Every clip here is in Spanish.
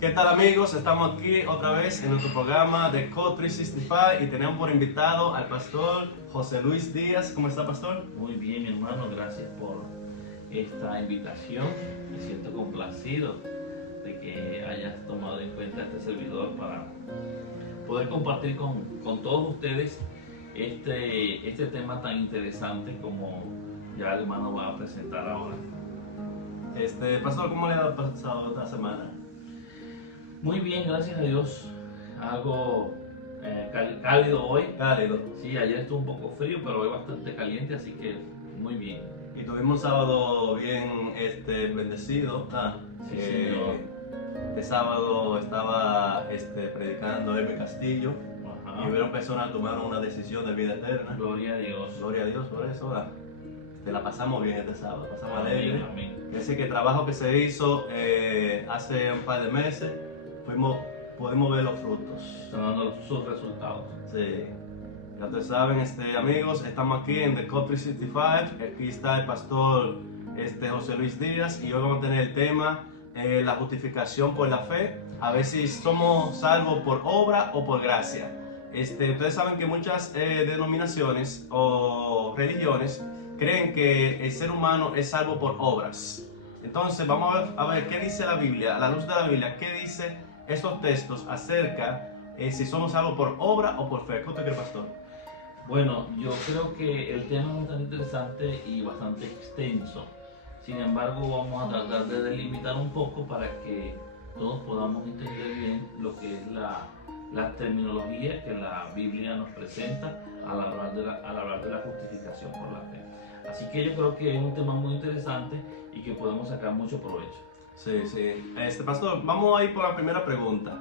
¿Qué tal amigos? Estamos aquí otra vez en nuestro programa de Code 365 y tenemos por invitado al pastor José Luis Díaz. ¿Cómo está, pastor? Muy bien, mi hermano, gracias por esta invitación. Me siento complacido de que hayas tomado en cuenta este servidor para poder compartir con todos ustedes este tema tan interesante como ya el hermano va a presentar ahora. Pastor, ¿cómo le ha pasado esta semana? Muy bien, gracias a Dios. Algo cálido hoy. Cálido. Sí, ayer estuvo un poco frío, pero hoy bastante caliente, así que muy bien. Y tuvimos un sábado bien bendecido. Sí, señor. Este sábado estaba predicando Elmer Castillo. Ajá. Y hubieron personas que tomaron una decisión de vida eterna. Gloria a Dios. Gloria a Dios por eso. La pasamos bien este sábado, pasamos Amén, alegre. amén. Ese que el trabajo que se hizo hace un par de meses, pudimos ver los frutos. Están dando sus resultados. Sí. Ya ustedes saben, amigos, estamos aquí en The Code 365. Aquí está el pastor José Luis Díaz y hoy vamos a tener el tema la justificación por la fe. A ver si somos salvos por obra o por gracia. Ustedes saben que muchas denominaciones o religiones creen que el ser humano es salvo por obras. Entonces vamos a ver qué dice la Biblia, a la luz de la Biblia, qué dice estos textos acerca si somos salvos por obra o por fe. ¿Qué usted cree, pastor? Bueno, yo creo que el tema es bastante interesante y bastante extenso. Sin embargo, vamos a tratar de delimitar un poco para que todos podamos entender bien lo que es la terminología que la Biblia nos presenta al hablar de la justificación por la fe. Así que yo creo que es un tema muy interesante y que podemos sacar mucho provecho. Sí, sí. Pastor, vamos a ir por la primera pregunta.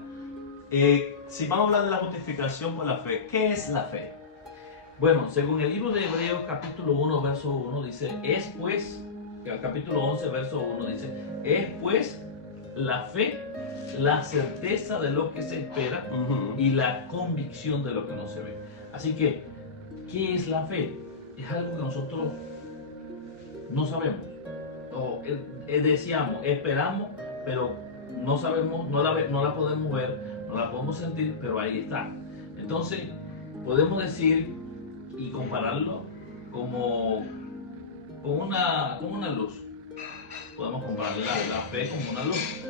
Si vamos a hablar de la justificación por la fe, ¿qué es la fe? Bueno, según el libro de Hebreos capítulo 1, verso 1, dice, es pues, el capítulo 11, verso 1, dice, es pues la fe, la certeza de lo que se espera y la convicción de lo que no se ve. Así que, ¿qué es la fe? Es algo que nosotros no sabemos, o deseamos, esperamos, pero no sabemos, no la podemos ver, no la podemos sentir, pero ahí está. Entonces, podemos decir y compararlo como una luz. Podemos comparar la fe como una luz.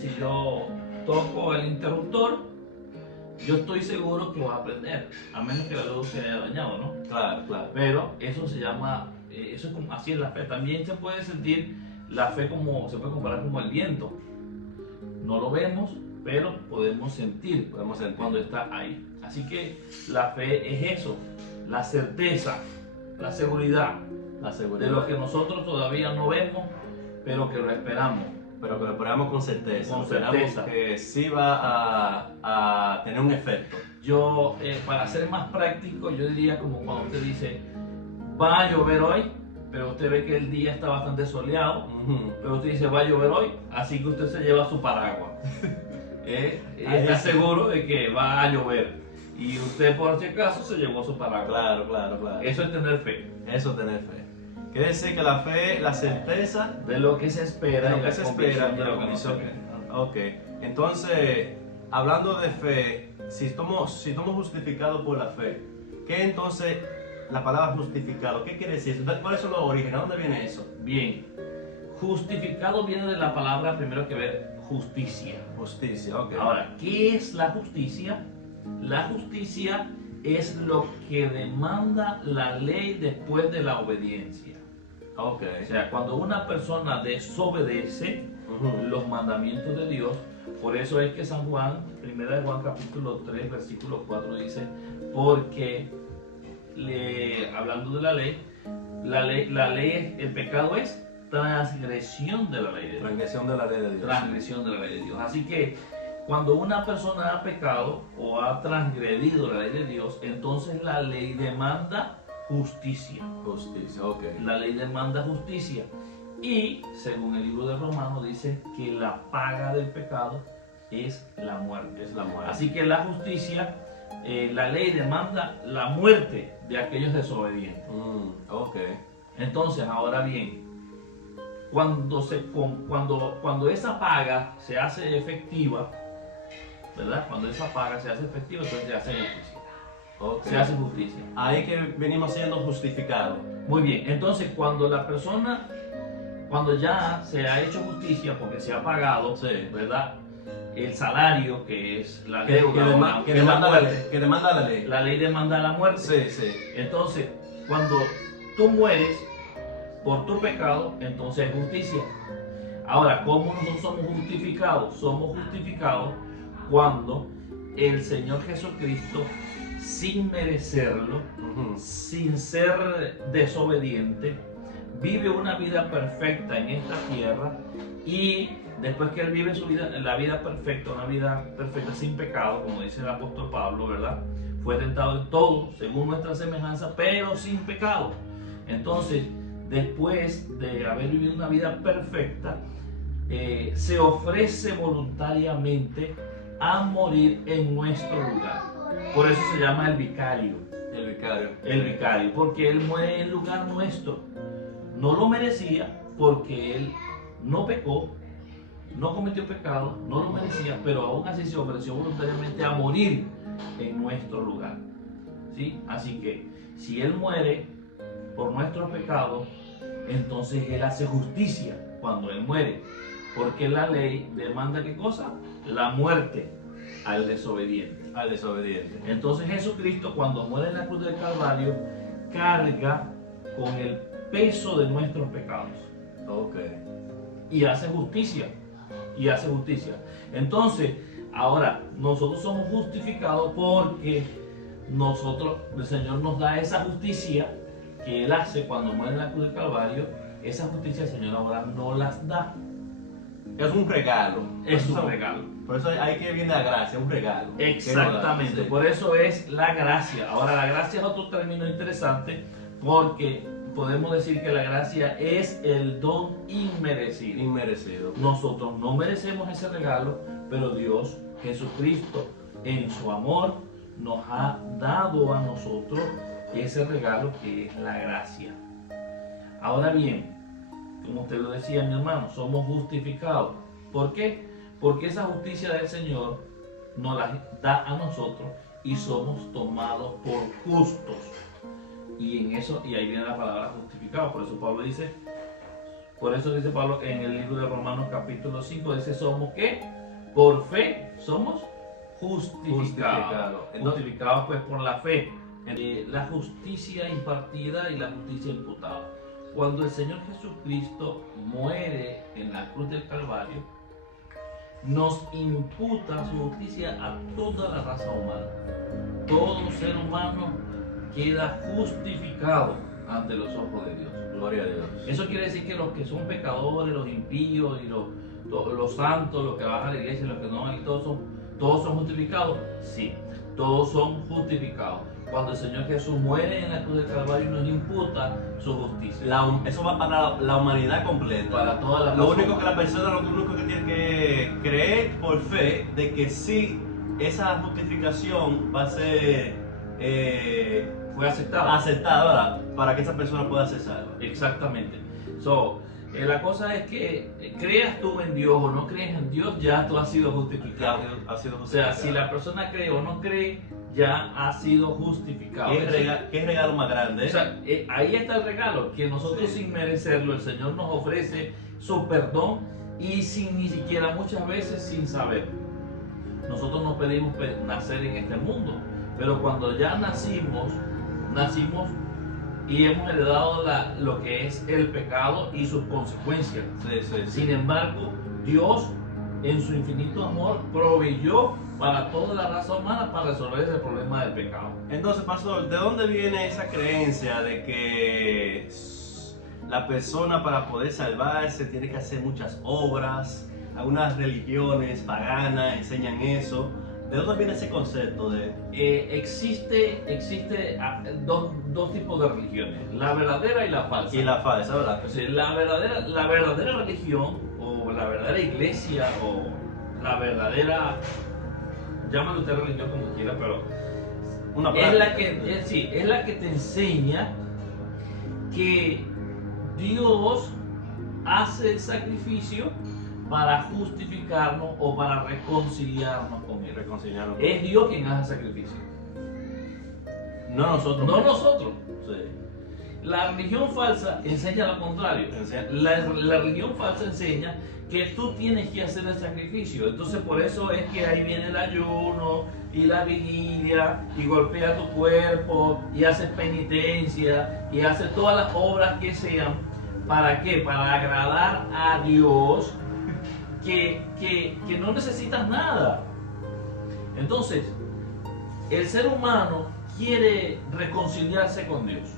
Si yo toco el interruptor, yo estoy seguro que va a prender, a menos que la luz se haya dañado, ¿no? Claro, claro. Pero eso se llama, eso es como, así es la fe. También se puede sentir la fe como, se puede comparar como el viento. No lo vemos, pero podemos sentir cuando está ahí. Así que la fe es eso, la certeza, la seguridad de lo que nosotros todavía no vemos, pero que lo esperamos. Pero que lo esperamos con certeza. Con certeza. Que sí va a tener un efecto. Yo, para ser más práctico, yo diría como cuando usted dice, va a llover hoy, pero usted ve que el día está bastante soleado, pero usted dice, va a llover hoy, así que usted se lleva su paraguas. Está seguro de que va a llover. Y usted, por si acaso, se llevó su paraguas. Claro. Eso es tener fe. Eso es tener fe. Quiere decir que la fe, la certeza De lo que se espera de y lo la que se espera convicción de lo que no se ve. Ok, entonces, hablando de fe, si estamos justificados por la fe, ¿qué entonces la palabra justificado? ¿Qué quiere decir? ¿Cuáles son los orígenes? ¿Dónde viene eso? Bien, justificado viene de la palabra, primero que ver, justicia. Justicia, ok. Ahora, ¿qué es la justicia? La justicia es lo que demanda la ley después de la obediencia. Ok. O sea, cuando una persona desobedece los mandamientos de Dios, por eso es que San Juan, 1 Juan capítulo 3, versículo 4 dice, porque hablando de la ley, el pecado es transgresión de la ley de Dios. Transgresión de la ley de Dios. Transgresión de la ley de Dios. Así que cuando una persona ha pecado o ha transgredido la ley de Dios, entonces la ley demanda justicia. Justicia, ok. La ley demanda justicia. Y según el libro de Romanos dice que la paga del pecado es la muerte. Es la muerte. Así que la justicia, la ley demanda la muerte de aquellos desobedientes. Ok. Entonces, ahora bien, cuando esa paga se hace efectiva, ¿verdad? Cuando esa paga se hace efectiva, entonces se hace justicia. Ok. Se hace justicia. Ahí que venimos siendo justificados. Muy bien, entonces cuando la persona, cuando ya se ha hecho justicia porque se ha pagado, Sí. ¿verdad? El salario, que es la Que, deuda, que que es la demanda la muerte. ley. Que demanda la ley. La ley demanda la muerte. Sí, sí. Entonces, cuando tú mueres por tu pecado, entonces es justicia. Ahora, ¿cómo nosotros somos justificados? Somos justificados cuando el Señor Jesucristo, sin merecerlo, Ujú. sin ser desobediente, vive una vida perfecta en esta tierra, y después que él vive su vida, la vida perfecta, una vida perfecta sin pecado, como dice el apóstol Pablo, ¿verdad? Fue tentado en todo, según nuestra semejanza, pero sin pecado. Entonces, después de haber vivido una vida perfecta, se ofrece voluntariamente a morir en nuestro lugar. Por eso se llama el vicario. El vicario. El vicario, porque él muere en lugar nuestro. No lo merecía porque él no pecó, no cometió pecado, no lo merecía, pero aún así se ofreció voluntariamente a morir en nuestro lugar. ¿Sí? Así que si él muere por nuestros pecados, entonces él hace justicia cuando él muere, porque la ley demanda ¿qué cosa? La muerte al desobediente. Al desobediente. Entonces Jesucristo, cuando muere en la cruz del Calvario, carga con el peso de nuestros pecados Ok. y hace justicia. Y hace justicia. Entonces, ahora nosotros somos justificados porque el Señor nos da esa justicia que Él hace cuando muere en la cruz del Calvario. Esa justicia el Señor ahora no las da. Es un regalo. Es Por eso- un regalo. Por eso hay que viene la gracia, un regalo. Exactamente, Que nos da. por eso es la gracia. Ahora, la gracia es otro término interesante, porque podemos decir que la gracia es el don inmerecido. Inmerecido. Nosotros no merecemos ese regalo, pero Dios, Jesucristo, en su amor, nos ha dado a nosotros ese regalo que es la gracia. Ahora bien, como usted lo decía, mi hermano, somos justificados. ¿Por qué? Porque esa justicia del Señor nos la da a nosotros y somos tomados por justos. Y en eso, y ahí viene la palabra justificado. Por eso Pablo dice, Pablo en el libro de Romanos capítulo 5, dice, ¿somos qué? Por fe somos justificados. Justificados pues por la fe. La justicia impartida y la justicia imputada. Cuando el Señor Jesucristo muere en la cruz del Calvario, nos imputa su justicia a toda la raza humana. Todo ser humano queda justificado ante los ojos de Dios. Gloria a Dios. Eso quiere decir que los que son pecadores, los impíos y los santos, los que van a la iglesia, los que no van, todos son justificados. Sí, todos son justificados. Cuando el Señor Jesús muere en la cruz del Calvario, nos imputa su justicia. Eso va para la humanidad completa. Para toda la Lo raza único que la humana. persona, lo único que tiene que creer por fe de que sí, esa justificación va a ser Fue aceptada. aceptada, ¿verdad? Para que esa persona pueda ser salva. Exactamente. La cosa es que creas tú en Dios o no crees en Dios, ya tú has sido justificado. Ha sido O sea, justificado. si la persona cree o no cree, ya ha sido justificado. ¿Qué regalo más grande? O sea, ahí está el regalo, que nosotros Sí. sin merecerlo, el Señor nos ofrece su perdón y sin ni siquiera muchas veces sin saber. Nosotros no pedimos nacer en este mundo, pero cuando ya nacimos y hemos heredado lo que es el pecado y sus consecuencias. Sí. Sin embargo, Dios, en su infinito amor, proveyó para toda la raza humana para resolver ese problema del pecado. Entonces, pastor, ¿de dónde viene esa creencia de que la persona para poder salvarse tiene que hacer muchas obras? Algunas religiones paganas enseñan eso. ¿De dónde viene ese concepto de...? Existe dos tipos de religiones, la verdadera y la falsa. Y la falsa, ¿verdad? Entonces, la verdadera religión, o la verdadera iglesia, o la verdadera, llámalo usted religión como quiera, pero Una es la práctica. es la que te enseña que Dios hace el sacrificio para justificarnos o para reconciliarnos con Él. Reconciliarnos. Es Dios quien hace el sacrificio. No nosotros. No nosotros. Sí. La religión falsa enseña lo contrario. La religión falsa enseña que tú tienes que hacer el sacrificio. Entonces por eso es que ahí viene el ayuno y la vigilia y golpea tu cuerpo y haces penitencia y haces todas las obras que sean. ¿Para qué? Para agradar a Dios que no necesitas nada. Entonces, el ser humano quiere reconciliarse con Dios.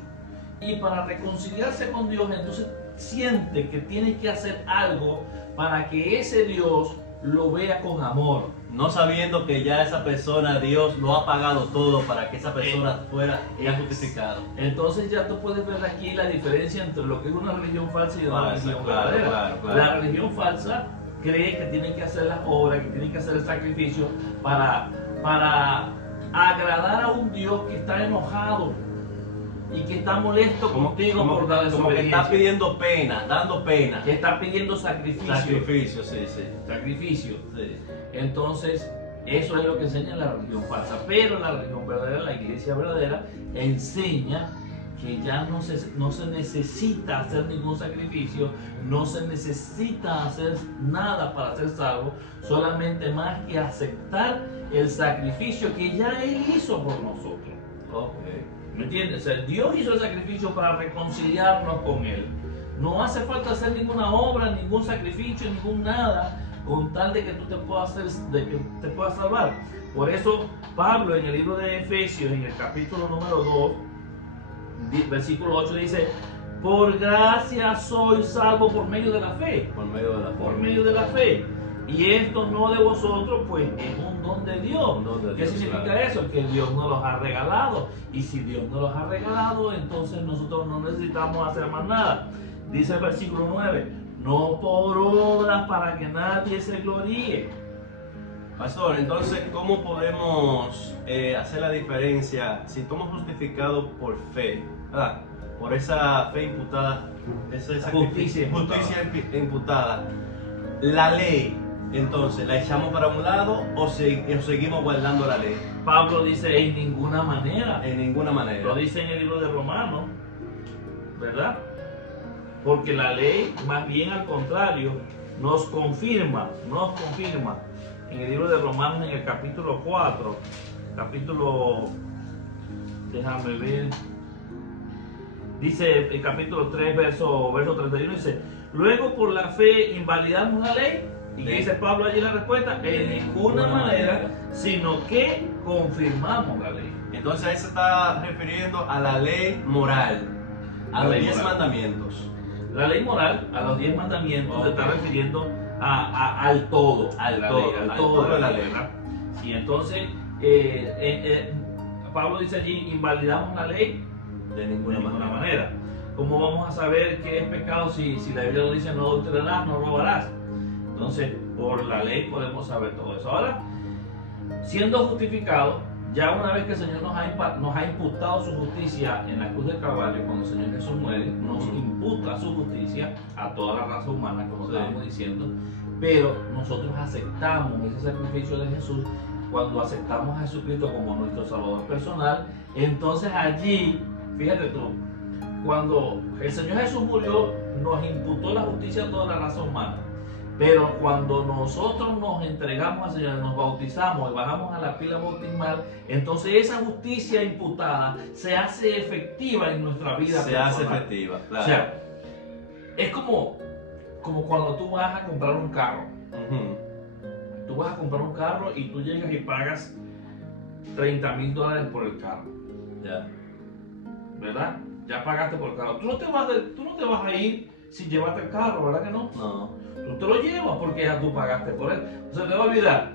Y para reconciliarse con Dios, entonces siente que tiene que hacer algo para que ese Dios lo vea con amor. No sabiendo que ya esa persona, Dios lo ha pagado todo para que esa persona fuera justificado. Entonces ya tú puedes ver aquí la diferencia entre lo que es una religión falsa y una religión verdadera. Claro. La religión falsa cree que tiene que hacer las obras, que tiene que hacer el sacrificio para agradar a un Dios que está enojado y que está molesto contigo por la desobediencia. Como que está pidiendo pena, dando pena. Que está pidiendo sacrificio. Sacrificio, sí. Sacrificio. Sí. Entonces, eso es lo que enseña la religión falsa. Pero la religión verdadera, la iglesia verdadera, enseña que ya no se necesita hacer ningún sacrificio, no se necesita hacer nada para ser salvo, solamente más que aceptar el sacrificio que ya Él hizo por nosotros. Okay. ¿Me entiendes? O sea, Dios hizo el sacrificio para reconciliarnos con Él. No hace falta hacer ninguna obra, ningún sacrificio, ningún nada, con tal de que tú te puedas salvar. Por eso Pablo en el libro de Efesios, en el capítulo número 2, versículo 8 dice: por gracia soy salvo por medio de la fe. Por medio de la fe. Por medio de la fe. Y esto no de vosotros, pues es un don de Dios. ¿Qué significa eso? Que Dios nos los ha regalado. Y si Dios nos los ha regalado, entonces nosotros no necesitamos hacer más nada. Dice el versículo 9: no por obras para que nadie se gloríe. Pastor, entonces, ¿cómo podemos hacer la diferencia si estamos justificados por fe? ¿Verdad? Por esa fe imputada, esa justicia imputada. La ley, entonces, ¿la echamos para un lado o seguimos guardando la ley? Pablo dice: en ninguna manera. En ninguna manera. Lo dice en el libro de Romanos, ¿verdad? Porque la ley, más bien al contrario, nos confirma. En el libro de Romanos, en el capítulo 4, déjame ver, dice el capítulo 3, verso 31, dice: luego por la fe invalidamos la ley. ¿Y qué dice Pablo allí en la respuesta? En ninguna manera, sino que confirmamos la ley. Entonces ahí se está refiriendo a la ley moral, a los 10 mandamientos. La ley moral, a los 10 mandamientos, se está refiriendo al todo. Al todo de la ley. Y entonces, Pablo dice allí: invalidamos la ley de ninguna manera. ¿Cómo vamos a saber qué es pecado si la Biblia nos dice no adulterarás, no robarás? Entonces, por la ley podemos saber todo eso. Ahora, siendo justificados, ya una vez que el Señor nos ha imputado su justicia en la cruz del Calvario, cuando el Señor Jesús muere, nos imputa su justicia a toda la raza humana, como estábamos diciendo, pero nosotros aceptamos ese sacrificio de Jesús. Cuando aceptamos a Jesucristo como nuestro Salvador personal, entonces allí, fíjate tú, cuando el Señor Jesús murió, nos imputó la justicia a toda la raza humana. Pero cuando nosotros nos entregamos al Señor, nos bautizamos y bajamos a la pila bautismal, entonces esa justicia imputada se hace efectiva en nuestra vida personal. Se hace efectiva, claro. O sea, es como cuando tú vas a comprar un carro. Tú vas a comprar un carro y tú llegas y pagas $30,000 por el carro. Ya. ¿Verdad? Ya pagaste por el carro. Tú no te vas a ir sin llevarte el carro, ¿verdad que no? No. Tú te lo llevas porque ya tú pagaste por él. ¿No se te va a olvidar?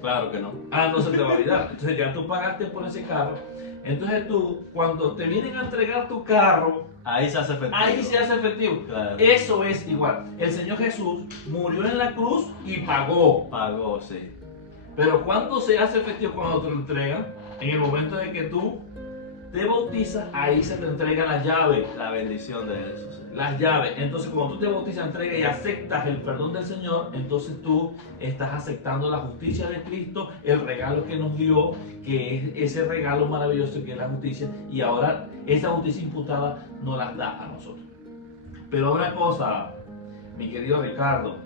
Claro que no. No se te va a olvidar. Entonces ya tú pagaste por ese carro. Entonces tú, cuando te vienen a entregar tu carro, ahí se hace efectivo. Ahí se hace efectivo. Claro. Eso es igual. El Señor Jesús murió en la cruz y pagó. Pagó, sí. Pero ¿cuándo se hace efectivo? Cuando te lo entregan. En el momento de que tú te bautizas, ahí se te entrega la llave. La bendición de eso. Sí. Las llaves. Entonces, cuando tú te bautizas, entregas y aceptas el perdón del Señor, entonces tú estás aceptando la justicia de Cristo, el regalo que nos dio, que es ese regalo maravilloso que es la justicia, y ahora esa justicia imputada nos la da a nosotros. Pero una cosa, mi querido Ricardo,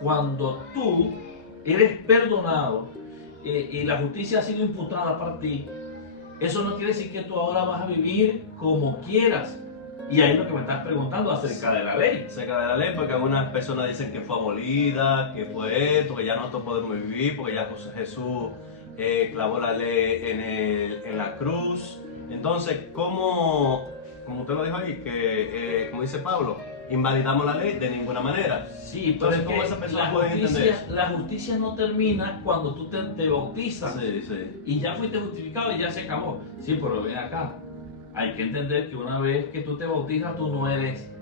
cuando tú eres perdonado y la justicia ha sido imputada para ti, eso no quiere decir que tú ahora vas a vivir como quieras. Y ahí es lo que me estás preguntando acerca de la ley. Acerca de la ley, porque algunas personas dicen que fue abolida, que fue esto, que ya nosotros podemos vivir, porque ya Jesús clavó la ley en la cruz. Entonces, como usted lo dijo ahí, que como dice Pablo, invalidamos la ley de ninguna manera. Sí, pero entonces, ¿cómo esas personas pueden entender eso? La justicia no termina cuando tú te bautizas. Sí, sí. Y ya fuiste justificado y ya se acabó. Sí, pero ven acá. Hay que entender que una vez que tú te bautizas, tú no eres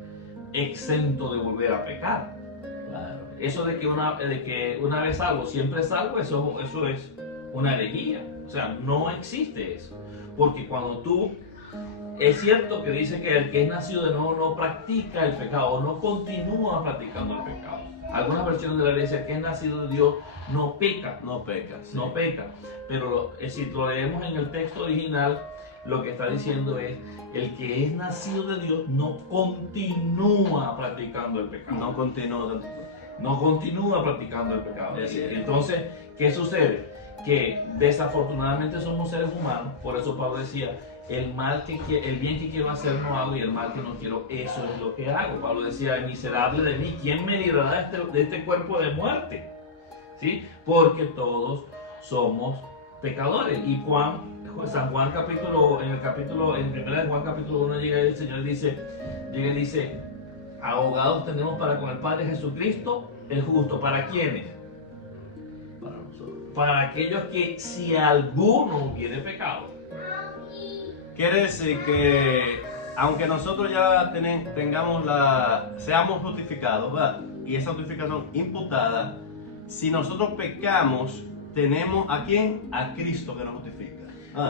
exento de volver a pecar. Claro. Eso de que una vez salvo, siempre salvo, eso es una herejía. O sea, no existe eso. Porque cuando tú, es cierto que dice que el que es nacido de nuevo no practica el pecado, o no continúa practicando el pecado. Algunas versiones de la ley dicen que el que es nacido de Dios no peca. No peca. Sí. No peca. Pero si lo leemos en el texto original, lo que está diciendo es, el que es nacido de Dios no continúa practicando el pecado. No continúa. No continúa practicando el pecado. Es cierto. Entonces, ¿qué sucede? Que desafortunadamente somos seres humanos, por eso Pablo decía, el bien que quiero hacer no hago y el mal que no quiero, eso es lo que hago. Pablo decía, miserable de mí, ¿quién me librará de este cuerpo de muerte? ¿Sí? Porque todos somos pecadores. Y San Juan en primera de Juan capítulo 1 llega el Señor y dice, abogados tenemos para con el Padre Jesucristo, el justo. ¿Para quiénes? Para nosotros. Para aquellos que si alguno hubiere pecado. Quiere decir que aunque nosotros ya seamos justificados, ¿verdad? Y esa justificación imputada, si nosotros pecamos, tenemos ¿a quién? A Cristo que nos justifica.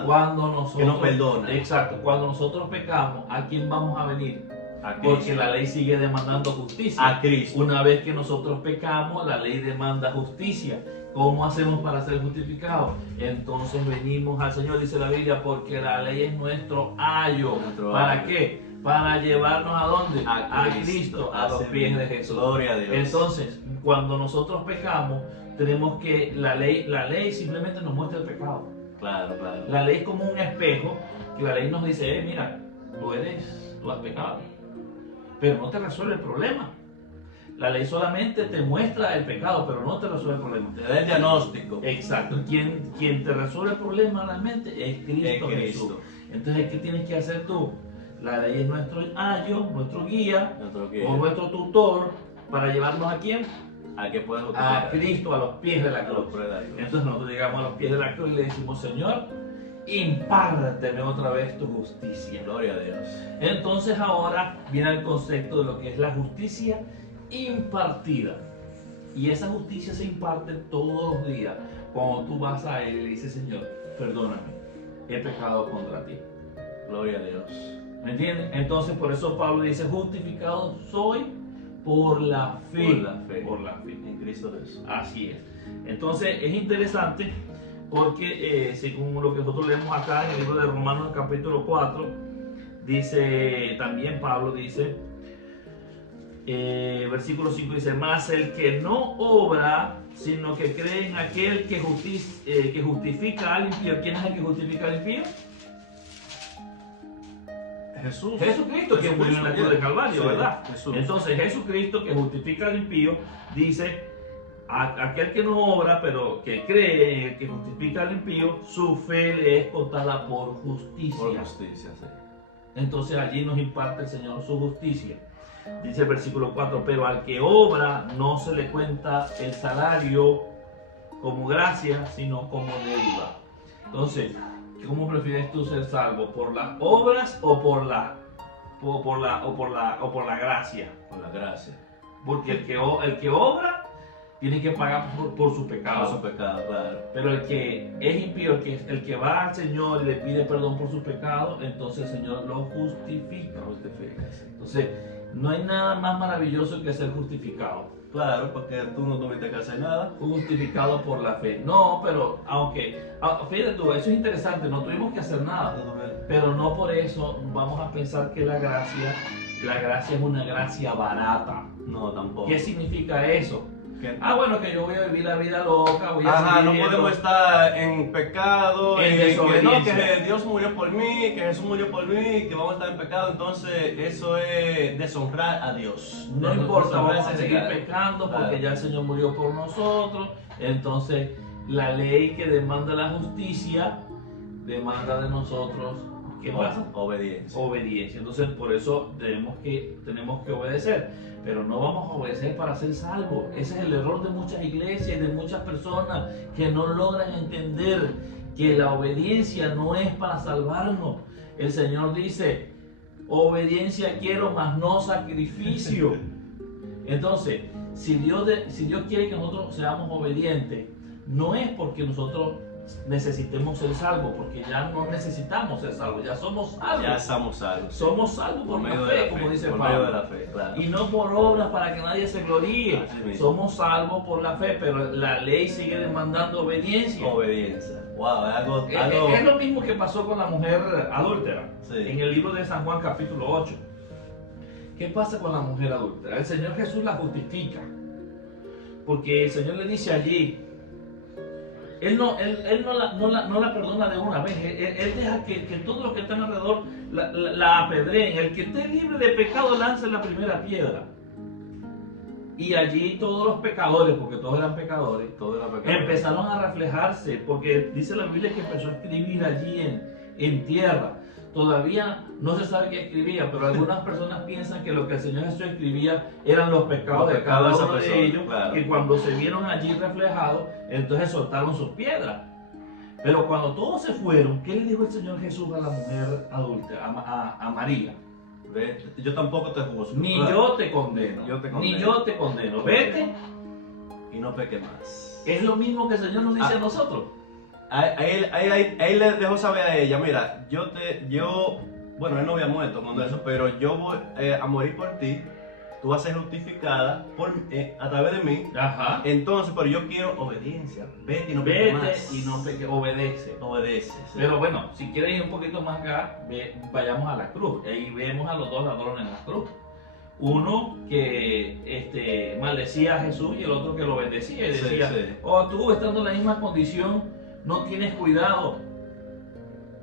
Cuando nosotros, que nos perdona. Exacto, cuando nosotros pecamos, ¿a quién vamos a venir? A Cristo. Porque la ley sigue demandando justicia. A Cristo. Una vez que nosotros pecamos, la ley demanda justicia. ¿Cómo hacemos para ser justificados? Entonces venimos al Señor, dice la Biblia, porque la ley es nuestro ayo. ¿Para qué? Para llevarnos ¿a dónde? A Cristo, a los pies de Jesús. Gloria a Dios. Entonces, cuando nosotros pecamos, tenemos que la ley simplemente nos muestra el pecado. Claro, claro. La ley es como un espejo, que la ley nos dice, mira, tú has pecado, pero no te resuelve el problema. La ley solamente te muestra el pecado, pero no te resuelve el problema. Te da el diagnóstico. Exacto. Quien te resuelve el problema realmente es Cristo Jesús. Entonces, ¿qué tienes que hacer tú? La ley es nuestro ayo, nuestro guía, o nuestro tutor, para llevarnos ¿a quién? ¿A qué puedes a Cristo, a los pies de la cruz. Entonces nosotros llegamos a los pies de la cruz y le decimos, Señor, impárteme otra vez tu justicia. Gloria a Dios. Entonces ahora viene el concepto de lo que es la justicia impartida. Y esa justicia se imparte todos los días. Cuando tú vas a Él y le dices, Señor, perdóname, he pecado contra ti. Gloria a Dios. ¿Me entiendes? Entonces por eso Pablo dice, justificado soy por la fe. Por la fe. Por la fe. En Cristo Jesús. Así es. Entonces es interesante porque según lo que nosotros leemos acá en el libro de Romanos capítulo 4, dice, también Pablo dice, versículo 5 dice, más el que no obra, sino que cree en aquel que justifica al impío. ¿Quién es el que justifica al impío? Jesucristo, que murió en la cruz de Calvario, sí, ¿verdad? Jesús. Entonces Jesucristo, que justifica al impío, dice, aquel que no obra, pero que cree en el que justifica al impío, su fe le es contada por justicia. Por justicia, sí. Entonces allí nos imparte el Señor su justicia. Dice el versículo 4, pero al que obra no se le cuenta el salario como gracia, sino como deuda. Entonces, ¿cómo prefieres tú ser salvo? ¿Por las obras o por la gracia? Por la gracia. Porque el que obra tiene que pagar por su A pecado. su pecado, claro. Pero el que es impío, el que va al Señor y le pide perdón por sus pecados, entonces el Señor lo justifica. No justifica, sí. Entonces, no hay nada más maravilloso que ser justificado. Claro, porque tú no tuviste que hacer nada. Justificado por la fe. No, pero fíjate tú, eso es interesante, no tuvimos que hacer nada. Pero no por eso vamos a pensar que la gracia es una gracia barata. No, tampoco. ¿Qué significa eso? ¿Qué? Bueno, que yo voy a vivir la vida loca, voy a Ajá, no seguir podemos estar en pecado, En que desobediencia. que Dios murió por mí, que Jesús murió por mí, que vamos a estar en pecado, entonces eso es deshonrar a Dios. No importa, Deshonrar vamos a ese seguir regalo. pecando porque Claro. ya el Señor murió por nosotros. Entonces, la ley que demanda la justicia demanda de nosotros, ¿qué pasa? Obediencia. Obediencia. Entonces, por eso tenemos que obedecer. Pero no vamos a obedecer para ser salvos. Ese es el error de muchas iglesias y de muchas personas que no logran entender que la obediencia no es para salvarnos. El Señor dice, obediencia quiero, mas no sacrificio. Entonces, si Dios quiere que nosotros seamos obedientes, no es porque nosotros necesitemos ser salvos, porque ya no necesitamos ser salvos, ya somos salvos. Ya estamos salvos. Somos salvos por la medio fe, de la como dice por Pablo. medio de la fe, claro. Y no por obras para que nadie se gloríe. Así mismo. Somos salvos por la fe, pero la ley sigue demandando obediencia. Obediencia. Wow, es algo. Es lo mismo que pasó con la mujer adúltera. Sí. En el libro de San Juan capítulo 8. ¿Qué pasa con la mujer adúltera? El Señor Jesús la justifica. Porque el Señor le dice allí, Él no la perdona de una vez. Él deja que todos los que están alrededor la apedreen. El que esté libre de pecado lance la primera piedra. Y allí todos los pecadores, porque todos eran pecadores, empezaron a reflejarse, porque dice la Biblia que empezó a escribir allí en tierra. Todavía no se sabe qué escribía, pero algunas personas piensan que lo que el Señor Jesús escribía eran los pecados de cada uno de ellos, claro. que cuando se vieron allí reflejados, entonces soltaron sus piedras. Pero cuando todos se fueron, ¿qué le dijo el Señor Jesús a la mujer adulta, a María? Yo tampoco te juzgo. Ni Claro. yo te condeno. Yo te condeno. Ni yo te condeno. Vete. Y no peque más. Es lo mismo que el Señor nos dice a nosotros. Ahí le dejó saber a ella, mira, bueno, él no había muerto cuando eso, pero yo voy a morir por ti, tú vas a ser justificada a través de mí, Ajá. entonces, pero yo quiero obediencia, vete y no peque Vete más. y no peque, obedece. Obedece. Sí. Pero bueno, si quieres ir un poquito más acá, vayamos a la cruz. Ahí vemos a los dos ladrones en la cruz. Uno que maldecía a Jesús y el otro que lo bendecía y Sí, decía, sí. oh, tú estando en la misma condición, no tienes cuidado.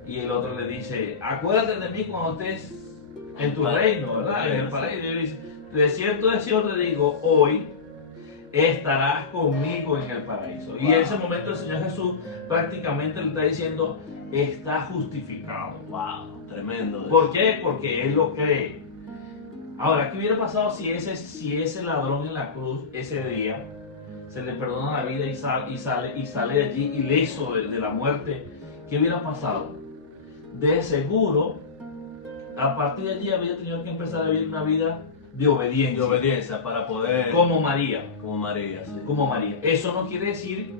Y el otro le dice, acuérdate de mí cuando estés en tu reino, ¿verdad? En el paraíso. Y él dice, de cierto te digo, hoy estarás conmigo en el paraíso. Y en ese momento el Señor Jesús prácticamente le está diciendo, está justificado. Wow, tremendo. ¿Por qué? Porque él lo cree. Ahora, ¿qué hubiera pasado si ese ladrón en la cruz ese día se le perdona la vida y sale de allí ileso de la muerte? ¿Qué hubiera pasado? De seguro, a partir de allí había tenido que empezar a vivir una vida de obediencia. De obediencia para poder. Como María. Como María, sí. Como María. Eso no quiere decir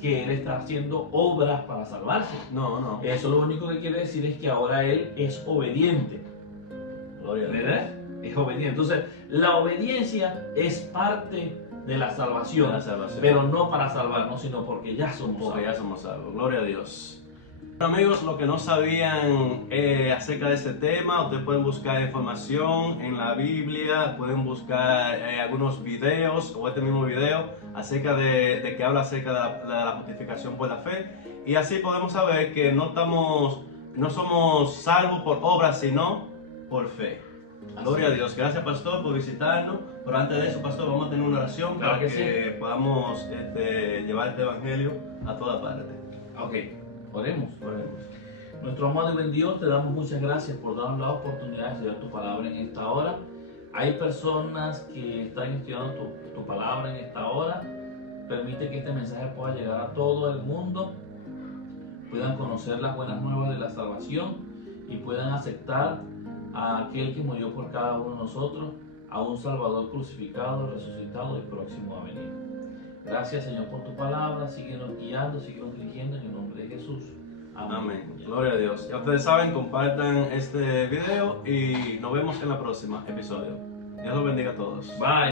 que él está haciendo obras para salvarse. No, no. Eso lo único que quiere decir es que ahora él es obediente. Gloria a Dios. ¿Verdad? Es obediente. Entonces, la obediencia es parte de la salvación, De la salvación. pero no para salvarnos, sino porque ya somos Porque salvos. ya somos salvos. Gloria a Dios. Bueno, amigos, los que no sabían acerca de este tema, ustedes pueden buscar información en la Biblia, pueden buscar algunos videos o este mismo video acerca de que habla acerca de la justificación por la fe, y así podemos saber que no somos salvos por obras, sino por fe. Gloria a Dios. Gracias, pastor, por visitarnos. Pero antes de eso, pastor, vamos a tener una oración Claro para que que podamos llevar este evangelio a toda parte. Ok, oremos. Oremos. Nuestro amado y buen Dios, te damos muchas gracias por darnos la oportunidad de estudiar tu palabra en esta hora. Hay personas que están estudiando tu palabra en esta hora. Permite que este mensaje pueda llegar a todo el mundo, puedan conocer las buenas nuevas de la salvación y puedan aceptar a aquel que murió por cada uno de nosotros, a un Salvador crucificado, resucitado y próximo a venir. Gracias, Señor, por tu palabra. Síguenos guiando, síguenos dirigiendo en el nombre de Jesús. Amén. Gloria a Dios. Ya ustedes saben, compartan este video y nos vemos en el próximo episodio. Dios los bendiga a todos. Bye.